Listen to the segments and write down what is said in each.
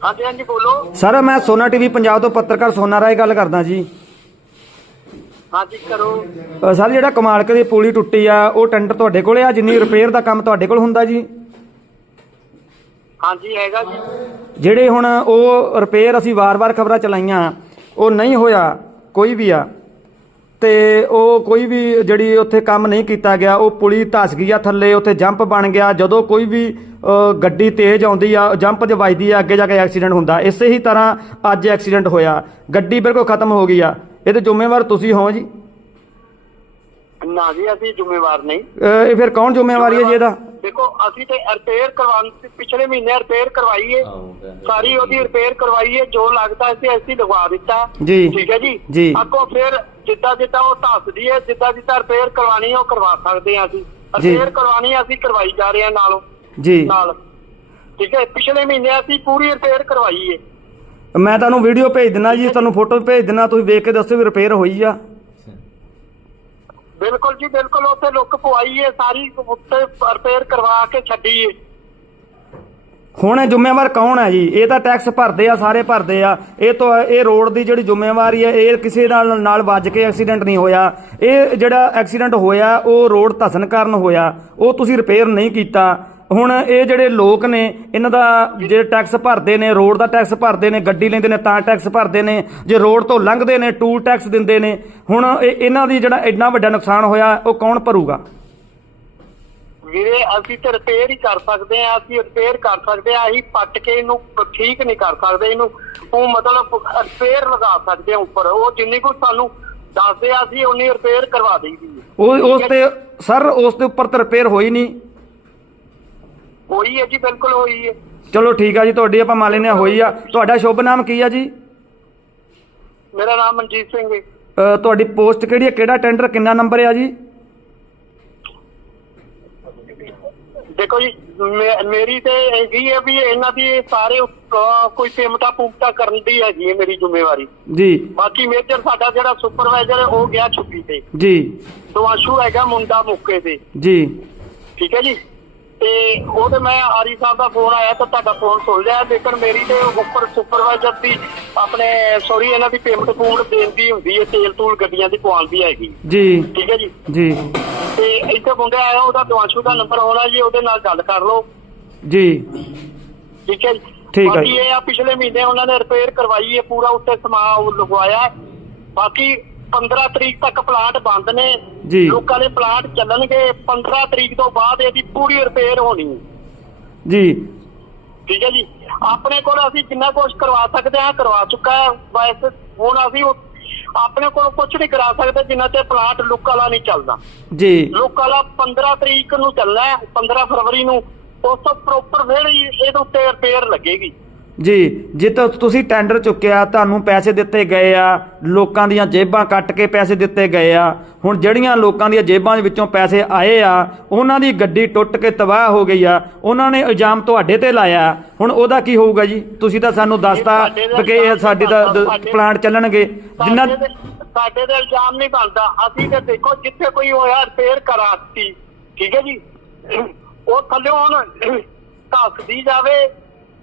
ਹਾਂਜੀ ਹਾਂਜੀ ਬੋਲੋ। ਸਰ ਮੈਂ ਸੋਨਾ ਟੀਵੀ ਪੰਜਾਬ ਤੋਂ ਪੱਤਰਕਾਰ ਸੋਨਾ ਰਾਏ ਗੱਲ ਕਰਦਾ ਜੀ। ਹਾਂਜੀ ਕਰੋ। ਅ, ਸਰ ਜਿਹੜਾ ਕਮਾਲਕੇ ਦੀ ਪੁਲੀ ਟੁੱਟੀ ਆ ਉਹ ਟੈਂਡਰ ਤੁਹਾਡੇ ਕੋਲੇ ਆ ਜਿੰਨੀ ਰਿਪੇਅਰ ਦਾ ਕੰਮ ਤੁਹਾਡੇ ਕੋਲ ਹੁੰਦਾ ਜੀ? ਹਾਂਜੀ ਹੈਗਾ ਜੀ। ਜਿਹੜੇ ਹੁਣ ਉਹ ਰਿਪੇਅਰ ਅਸੀਂ ਵਾਰ-ਵਾਰ ਖਬਰਾਂ ਚਲਾਈਆਂ ਉਹ ਨਹੀਂ ਹੋਇਆ ਕੋਈ ਵੀ ਆ। ਤੇ ਉਹ ਕੋਈ ਵੀ ਜਿਹੜੀ ਉੱਥੇ ਕੰਮ ਨਹੀਂ ਕੀਤਾ ਗਿਆ ਉਹ ਪੁਲੀ ਧਸ ਗਈ ਆ ਥੱਲੇ ਉੱਥੇ ਜੰਪ ਬਣ ਗਿਆ। ਜਦੋਂ ਕੋਈ ਵੀ ਗੱਡੀ ਤੇਜ਼ ਆਉਂਦੀ ਆ ਜੰਪ 'ਚ ਵੱਜਦੀ ਆ ਅੱਗੇ ਜਾ ਕੇ ਐਕਸੀਡੈਂਟ ਹੁੰਦਾ। ਇਸੇ ਹੀ ਤਰ੍ਹਾਂ ਅੱਜ ਐਕਸੀਡੈਂਟ ਹੋਇਆ। ਗੱਡੀ ਬਿਲਕੁਲ ਖਤਮ ਹੋ ਗਈ ਆ। ਇਹਦੇ ਜ਼ਿੰਮੇਵਾਰ ਤੁਸੀਂ ਹੋ ਜੀ? ਨਾ ਜੀ ਅਸੀਂ ਜ਼ਿੰਮੇਵਾਰ ਨਹੀਂ। ਇਹ ਫਿਰ ਕੌਣ ਜ਼ਿੰਮੇਵਾਰੀ ਹੈ ਜੀ ਇਹਦਾ? ਦੇਖੋ ਅਸੀਂ ਤੇ ਰਿਪੇਅਰ ਕਰਵਾਉਣ ਪਿਛਲੇ ਮਹੀਨੇ ਰਿਪੇਅਰ ਕਰਵਾਈ ਹੈ। ਸਾਰੀ ਉਹਦੀ ਰਿਪੇਅਰ ਕਰਵਾਈ ਹੈ ਜੋ ਲੱਗਦਾ ਸੀ ਅਸੀਂ ਲਗਵਾ ਦਿੱਤਾ। ਜੀ। ਠੀਕ ਹੈ ਜੀ? ਜੀ। ਅੱਗੋਂ ਫਿਰ ਜਿੱਦਾਂ ਜਿੱਦਾਂ ਉਹ ਧੱਸਦੀ ਹੈ ਜਿੱਦਾਂ ਜਿੱਦਾਂ ਰਿਪੇਅਰ ਕਰਵਾਣੀ ਉਹ ਕਰਵਾ ਸਕਦੇ ਹਾਂ ਅਸੀਂ। ਜੀ। ਰਿਪੇਅਰ ਕਰਵਾਣੀ ਅਸੀਂ ਕਰਵਾਈ ਜਾ ਰਹੇ ਹਾਂ ਨਾਲ। ਜੀ। ਨਾਲ। ਠੀਕ ਹੈ ਪਿਛਲੇ ਮਹੀਨੇ ਅਸੀਂ ਪੂਰੀ ਰਿਪੇਅਰ ਕਰਵਾਈ ਹੈ ਮੈਂ ਤੁਹਾਨੂੰ ਵੀਡੀਓ ਭੇਜ ਦਿੰਦਾ ਜੀ ਤੁਹਾਨੂੰ ਫੋਟੋ ਭੇਜ ਦਿੰਦਾ ਤੁਸੀਂ ਵੇਖ ਕੇ ਦੱਸੋ ਵੀ ਰਿਪੇਅਰ ਹੋਈ ਆ। ਬਿਲਕੁਲ ਜੀ ਬਿਲਕੁਲ ਉੱਥੇ ਲੁੱਕ ਪਵਾਈ ਹੈ ਸਾਰੀ ਉੱਤੇ ਰਿਪੇਅਰ ਕਰਵਾ ਕੇ ਛੱਡੀ ਹੈ ਹੁਣ ਇਹ ਜ਼ਿੰਮੇਵਾਰ ਕੌਣ ਹੈ ਜੀ? ਇਹ ਤਾਂ ਟੈਕਸ ਭਰਦੇ ਆ, ਸਾਰੇ ਭਰਦੇ ਆ। ਇਹ ਤੋਂ ਇਹ ਰੋਡ ਦੀ ਜਿਹੜੀ ਜ਼ਿੰਮੇਵਾਰੀ ਹੈ, ਇਹ ਕਿਸੇ ਨਾਲ ਨਾਲ ਵੱਜ ਕੇ ਐਕਸੀਡੈਂਟ ਨਹੀਂ ਹੋਇਆ। ਇਹ ਜਿਹੜਾ ਐਕਸੀਡੈਂਟ ਹੋਇਆ, ਉਹ ਰੋਡ ਧਸਣ ਕਾਰਨ ਹੋਇਆ। ਉਹ ਤੁਸੀਂ ਰਿਪੇਅਰ ਨਹੀਂ ਕੀਤਾ। ਹੁਣ ਇਹ ਜਿਹੜੇ ਲੋਕ ਨੇ, ਇਹਨਾਂ ਦਾ ਜੇ ਟੈਕਸ ਭਰਦੇ ਨੇ ਰੋਡ ਦਾ ਟੈਕਸ ਭਰਦੇ ਨੇ, ਗੱਡੀ ਲੈਂਦੇ ਨੇ, ਤਾਂ ਟੈਕਸ ਭਰਦੇ ਨੇ। ਜੇ ਰੋਡ ਤੋਂ ਲੰਘਦੇ ਨੇ ਟੂਲ ਟੈਕਸ ਦਿੰਦੇ ਨੇ। ਹੁਣ ਇਹ ਇਹਨਾਂ ਦੀ ਜਿਹੜਾ ਇੰਨਾ ਵੱਡਾ ਨੁਕਸਾਨ ਹੋਇਆ, ਉਹ ਕੌਣ ਭਰੂਗਾ? ਵੀਰੇ ਅਸੀਂ ਤੇ ਰਿਪੇਅਰ ਹੀ ਕਰ ਸਕਦੇ ਆ ਅਸੀਂ ਰਿਪੇਅਰ ਕਰ ਸਕਦੇ ਆ ਅਸੀਂ ਪੱਟ ਕੇ ਇਹਨੂੰ ਠੀਕ ਨਹੀਂ ਕਰ ਸਕਦੇ ਇਹਨੂੰ ਉਹ ਮਤਲਬ ਰਿਪੇਅਰ ਲਗਾ ਸਕਦੇ ਆ ਉੱਪਰ। ਉਹ ਜਿੰਨੀ ਕੁ ਸਾਨੂੰ ਦੱਸਦੇ ਆ ਅਸੀਂ ਉਨੀ ਰਿਪੇਅਰ ਕਰਵਾ ਦੇਈਦੀ ਉਹ ਉਸ ਤੇ ਸਰ ਉਸ ਦੇ ਉੱਪਰ ਤਾਂ ਰਿਪੇਅਰ ਹੋਈ ਨਹੀਂ? ਹੋਈ ਹੈ ਜੀ ਬਿਲਕੁਲ ਹੋਈ ਹੈ। ਚਲੋ ਠੀਕ ਆ ਜੀ ਤੁਹਾਡੀ ਆਪਾਂ ਮੰਨ ਹਾਂ ਹੋਈ ਆ। ਤੁਹਾਡਾ ਸ਼ੁਭ ਨਾਮ ਕੀ ਆ ਜੀ? ਮੇਰਾ ਨਾਮ ਮਨਜੀਤ ਸਿੰਘ ਹੈ। ਅ, ਤੁਹਾਡੀ ਪੋਸਟ ਕਿਹੜੀ ਹੈ? ਕਿਹੜਾ ਟੈਂਡਰ ਕਿੰਨਾ ਨੰਬਰ ਆ ਜੀ? ਦੇਖੋ ਜੀ ਮੇਰੀ ਤੇ ਹੈਗੀ ਹੈ ਵੀ ਇਹਨਾਂ ਦੀ ਸਾਰੇ ਕੋਈ ਪੇਮਟਾ ਪੂਮਟਾ ਕਰਨ ਦੀ ਹੈਗੀ ਹੈ ਮੇਰੀ ਜ਼ਿੰਮੇਵਾਰੀ। ਜੀ। ਬਾਕੀ ਮੇਜਰ ਸਾਡਾ ਜਿਹੜਾ ਸੁਪਰਵਾਈਜ਼ਰ ਹੈ ਉਹ ਗਿਆ ਛੁੱਟੀ ਤੇ। ਜੀ। ਦਵਾਸ਼ੂ ਹੈਗਾ ਮੁੰਡਾ ਮੌਕੇ ਤੇ। ਜੀ। ਠੀਕ ਹੈ ਜੀ? ਤੇ ਉਹ ਤੇ ਮੈਂ ਆਰੀ ਸਾਹਿਬ ਦਾ ਫੋਨ ਆਇਆ ਤਾਂ ਤੁਹਾਡਾ ਫੋਨ ਸੁਣ ਲਿਆ ਲੇਕਿਨ ਮੇਰੀ ਤੇ ਉੱਪਰ ਸੁਪਰਵਾਈਜ਼ਰ ਦੀ ਆਪਣੇ ਸੌਰੀ ਇਹਨਾਂ ਦੀ ਪੇਮੈਂਟ ਪੂਮਟ ਦੇਣ ਦੀ ਹੁੰਦੀ ਹੈ ਤੇਲ ਤੂਲ ਗੱਡੀਆਂ ਦੀ ਦੀ ਹੈਗੀ। ਜੀ। ਠੀਕ ਹੈ ਜੀ? ਜੀ। ਤੇ ਇੱਥੇ ਮੁੰਡਾ ਆਇਆ ਉਹਦਾ ਦਵਾਸ਼ੂ ਦਾ ਨੰਬਰ ਹੋਣਾ ਜੀ ਉਹਦੇ ਨਾਲ ਗੱਲ ਕਰ ਲਓ। ਜੀ। ਠੀਕ ਹੈ ਜੀ? ਠੀਕ ਹੈ ਬਾਕੀ ਜੀ। ਇਹ ਆ ਪਿਛਲੇ ਮਹੀਨੇ ਉਹਨਾਂ ਨੇ ਰਿਪੇਅਰ ਕਰਵਾਈ ਹੈ ਪੂਰਾ ਉੱਤੇ ਸਮਾਨ ਉਹ ਲਗਵਾਇਆ। ਹੈ। ਬਾਕੀ 15 ਤਰੀਕ ਤੱਕ ਪਲਾਂਟ ਬੰਦ ਨੇ। ਜੀ। ਲੋਕਾਂ ਦੇ ਪਲਾਂਟ ਚੱਲਣਗੇ 15 ਤਰੀਕ ਤੋਂ ਬਾਅਦ ਇਹਦੀ ਪੂਰੀ ਰਿਪੇਅਰ ਹੋਣੀ। ਹੈ ਜੀ। ਠੀਕ ਹੈ ਜੀ? ਆਪਣੇ ਕੋਲ ਅਸੀਂ ਜਿੰਨਾ ਕੁਝ ਕਰਵਾ ਸਕਦੇ ਹਾਂ ਕਰਵਾ ਚੁੱਕਾ ਹੈ। ਬਸ ਹੁਣ ਅਸੀਂ ਉਹ- ਆਪਣੇ ਕੋਲ ਕੁਝ ਨਹੀਂ ਕਰਾ ਸਕਦੇ ਜਿੰਨਾ ਤੇ ਪਲਾਂਟ ਲੁੱਕ ਵਾਲਾ ਨਹੀਂ ਚੱਲਦਾ। ਜੀ। ਲੁੱਕ ਵਾਲਾ 15 ਤਰੀਕ ਨੂੰ ਚੱਲਣਾ ਹੈ 15 ਫਰਵਰੀ ਨੂੰ। ਉਸ ਤੋਂ ਪ੍ਰੋਪਰ ਫਿਰ ਇਹਦੇ ਉੱਤੇ ਰਿਪੇਅਰ ਲੱਗੇਗੀ। ਜੀ ਜੇ ਤਾਂ ਤੁਸੀਂ ਟੈਂਡਰ ਚੁੱਕਿਆ ਤੁਹਾਨੂੰ ਪੈਸੇ ਦਿੱਤੇ ਗਏ ਆ ਲੋਕਾਂ ਦੀਆਂ ਜੇਬਾਂ ਕੱਟ ਕੇ ਪੈਸੇ ਦਿੱਤੇ ਗਏ ਆ ਹੁਣ ਜਿਹੜੀਆਂ ਲੋਕਾਂ ਦੀਆਂ ਜੇਬਾਂ ਦੇ ਵਿੱਚੋਂ ਪੈਸੇ ਆਏ ਆ ਉਹਨਾਂ ਦੀ ਗੱਡੀ ਟੁੱਟ ਕੇ ਤਬਾਹ ਹੋ ਗਈ ਆ ਉਹਨਾਂ ਨੇ ਇਲਜ਼ਾਮ ਤੁਹਾਡੇ ਤੇ ਲਾਇਆ ਹੁਣ ਉਹਦਾ ਕੀ ਹੋਊਗਾ ਜੀ? ਤੁਸੀਂ ਤਾਂ ਸਾਨੂੰ ਦੱਸਤਾ ਦਾ ਕਿ ਇਹ ਸਾਡੀ ਦਾ ਪਲਾਂਟ ਚੱਲਣਗੇ। ਜਿੰਨਾ ਸਾਡੇ ਤੇ ਇਲਜ਼ਾਮ ਨਹੀਂ ਬਣਦਾ। ਅਸੀਂ ਤੇ ਦੇਖੋ ਜਿੱਥੇ ਕੋਈ ਹੋਇਆ ਰਿਪੇਅਰ ਕਰਾਤੀ। ਠੀਕ ਹੈ ਜੀ? ਉਹ ਥੱਲੇ ਹੁਣ ਧੱਸਦੀ ਜਾਵੇ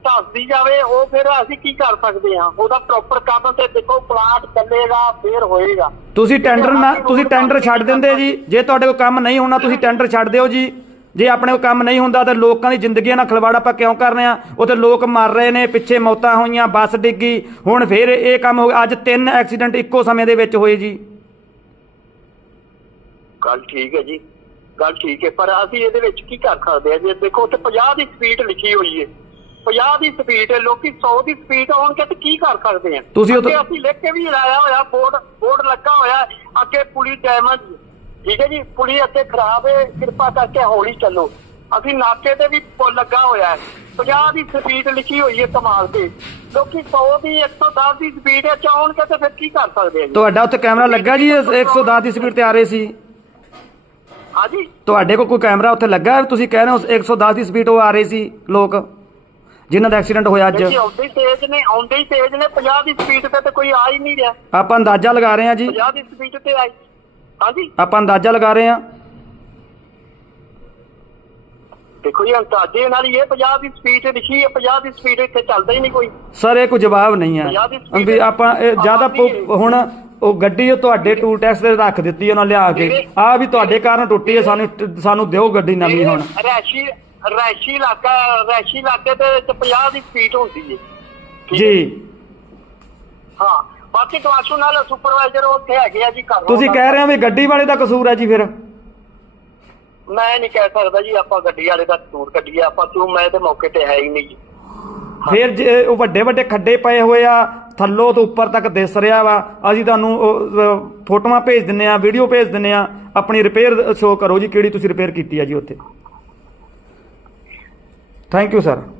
ਧੱਸਦੀ ਜਾਵੇ ਉਹ ਫਿਰ ਅਸੀਂ ਕੀ ਕਰ ਸਕਦੇ ਹਾਂ? ਉਹਦਾ ਪ੍ਰੋਪਰ ਕੰਮ ਤੇ ਦੇਖੋ ਪਲਾਂਟ ਚੱਲੇਗਾ ਫੇਰ ਹੋਏਗਾ। ਤੁਸੀਂ ਟੈਂਡਰ ਨਾ ਤੁਸੀਂ ਟੈਂਡਰ ਛੱਡ ਦਿੰਦੇ ਜੀ। ਜੇ ਤੁਹਾਡੇ ਕੋਲ ਕੰਮ ਨਹੀਂ ਹੋਣਾ ਤੁਸੀਂ ਟੈਂਡਰ ਛੱਡ ਦਿਓ ਜੀ। ਜੇ ਆਪਣੇ ਕੋਲ ਕੰਮ ਨਹੀਂ ਹੁੰਦਾ ਤਾਂ ਲੋਕਾਂ ਦੀ ਜ਼ਿੰਦਗੀਆਂ ਨਾਲ ਖਿਲਵਾੜ ਆਪਾਂ ਕਿਉਂ ਕਰ ਰਹੇ ਆ ਉੱਥੇ ਲੋਕ ਮਰ ਰਹੇ ਨੇ ਪਿੱਛੇ ਮੌਤਾਂ ਹੋਈਆਂ ਬੱਸ ਡਿੱਗੀ। ਹੁਣ ਫੇਰ ਇਹ ਕੰਮ ਹੋ ਗਿਆ। ਅੱਜ ਤਿੰਨ ਐਕਸੀਡੈਂਟ ਇੱਕੋ ਸਮੇਂ ਦੇ ਵਿੱਚ ਹੋਏ ਜੀ। ਗੱਲ ਠੀਕ ਹੈ ਜੀ। ਗੱਲ ਠੀਕ ਹੈ। ਪਰ ਅਸੀਂ ਇਹਦੇ ਵਿੱਚ ਕੀ ਕਰ ਸਕਦੇ ਹਾਂ ਜੇ? ਦੇਖੋ ਉੱਥੇ 50 ਦੀ ਸਪੀਡ ਲਿਖੀ ਹੋਈ ਹੈ। 50 ਦੀ ਸਪੀਡ ਹੈ ਲੋਕੀ 100 ਦੀ ਸਪੀਡ ਆਉਣਗੇ ਤੇ ਕੀ ਕਰ ਸਕਦੇ ਆ? ਤੁਸੀਂ ਉੱਥੇ- ਅਸੀਂ ਲਿਖ ਕੇ ਵੀ ਲਾਇਆ ਹੋਇਆ ਬੋਰਡ ਬੋਰਡ ਲੱਗਾ ਹੋਇਆ ਹੈ, ਅੱਗੇ ਪੁਲੀ ਡੈਮੇਜ ਠੀਕ ਹੈ ਜੀ? ਪੁਲੀ ਅੱਗੇ ਖਰਾਬ ਹੈ ਕਿਰਪਾ ਕਰਕੇ ਹੌਲੀ ਚੱਲੋ। ਅਸੀਂ ਨਾਕੇ ਤੇ ਵੀ ਲੱਗਾ ਹੋਇਆ ਹੈ। 50 ਦੀ ਸਪੀਡ ਲਿਖੀ ਹੋਈ ਹੈ ਕਮਾਲ ਤੇ। ਲੋਕੀ 100 ਦੀ 110 ਦੀ ਸਪੀਡ ਚ ਆਉਣਗੇ ਤੇ ਫਿਰ ਕੀ ਕਰ ਸਕਦੇ ਆ ਤੁਹਾਡਾ ਉੱਥੇ ਕੈਮਰਾ ਲੱਗਾ ਜੀ 110 ਦੀ ਸਪੀਡ ਤੇ ਆ ਰਹੇ ਸੀ? ਹਾਂਜੀ। ਤੁਹਾਡੇ ਕੋਲ ਕੋਈ ਕੈਮਰਾ ਉੱਥੇ ਲੱਗਾ ਹੈ? ਤੁਸੀਂ ਕਹਿ ਰਹੇ ਹੋ 110 ਦੀ ਸਪੀਡ ਉਹ ਆ ਰਹੇ ਸੀ ਲੋਕ। ਜਿਨ੍ਹਾਂ ਦਾ ਐਕਸੀਡੈਂਟ ਹੋਇਆ ਅੱਜ। ਆਉਂਦੇ ਹੀ ਤੇਜ਼ ਨੇ ਆਉਂਦੇ ਹੀ ਤੇਜ਼ ਨੇ 50 ਦੀ ਸਪੀਡ ਤੇ ਤਾਂ ਕੋਈ ਆ ਹੀ ਨਹੀਂ ਰਿਹਾ। ਆਪਾਂ ਅੰਦਾਜ਼ਾ ਲਗਾ ਰਹੇ ਹਾਂ ਜੀ। 50 ਦੀ ਸਪੀਡ ਤੇ ਆਈ। ਹਾਂਜੀ? ਆਪਾਂ ਅੰਦਾਜ਼ਾ ਲਗਾ ਰਹੇ ਹਾਂ। ਦੇਖੋ ਜੀ ਅੰਤਾਜੇ ਨਾਲ ਹੀ ਇਹ 50 ਦੀ ਸਪੀਡ ਲਿਖੀ ਹੈ 50 ਦੀ ਸਪੀਡ ਇੱਥੇ ਚੱਲਦਾ ਹੀ ਨਹੀਂ ਕੋਈ। ਸਰ ਇਹ ਕੋਈ ਜਵਾਬ ਨਹੀਂ ਹੈ। ਵੀ ਆਪਾਂ ਇਹ ਜ਼ਿਆਦਾ ਹੁਣ ਉਹ ਗੱਡੀ ਉਹ ਤੁਹਾਡੇ ਟੂ ਟੈਕਸ ਤੇ ਰੱਖ ਦਿੱਤੀ ਉਹਨਾਂ ਲਿਆ ਕੇ। ਆ ਵੀ ਤੁਹਾਡੇ ਕਾਰਨ ਟੁੱਟੀ ਹੈ ਸਾਨੂੰ ਸਾਨੂੰ ਦਿਓ ਗੱਡੀ ਨਵੀਂ ਹੁਣ। ਰੈਸ਼ੀ ਰੈਸ਼ੀ ਇਲਾਕਾ ਰੈਸ਼ੀ ਇਲਾਕੇ ਤੇ ਵਿੱਚ 50 ਦੀ ਸਪੀਡ ਹੁੰਦੀ ਹੈ ਠੀਕ ਹੈ? ਜੀ। ਹਾਂ ਬਾਕੀ ਤੁਹਾਸ਼ੂ ਨਾਲ ਸੁਪਰਵਾਈਜ਼ਰ ਉੱਥੇ ਹੈਗੇ ਆ ਜੀ ਲਓ ਤੁਸੀਂ ਕਹਿ ਰਹੇ ਹੋ ਵੀ ਗੱਡੀ ਵਾਲੇ ਦਾ ਕਸੂਰ ਹੈ ਜੀ ਫਿਰ? ਮੈਂ ਨਹੀਂ ਕਹਿ ਸਕਦਾ ਜੀ ਆਪਾਂ ਗੱਡੀ ਵਾਲੇ ਦਾ ਕਸੂਰ ਕੱਢੀਏ ਆਪਾਂ ਕਿਉਂ ਮੈਂ ਤੇ ਮੌਕੇ ਤੇ ਹੈ ਹੀ ਨਹੀਂ ਜੀ। ਫਿਰ ਜੇ ਉਹ ਵੱਡੇ ਵੱਡੇ ਖੱਡੇ ਪਏ ਹੋਏ ਆ ਥੱਲੋਂ ਤੋਂ ਉੱਪਰ ਤੱਕ ਦਿਸ ਰਿਹਾ ਵਾ ਅਸੀਂ ਤੁਹਾਨੂੰ ਉਹ, ਅਹ, ਫੋਟੋਆਂ ਭੇਜ ਦਿੰਨੇ ਆ ਵੀਡੀਓ ਭੇਜ ਦਿੰਨੇ ਆ ਆਪਣੀ ਰਿਪੇਅਰ ਸ਼ੋ ਕਰੋ ਜੀ ਕਿਹੜੀ ਤੁਸੀਂ ਰਿਪੇਅਰ ਕੀਤੀ ਆ ਜੀ ਉੱਥੇ। thank you sir.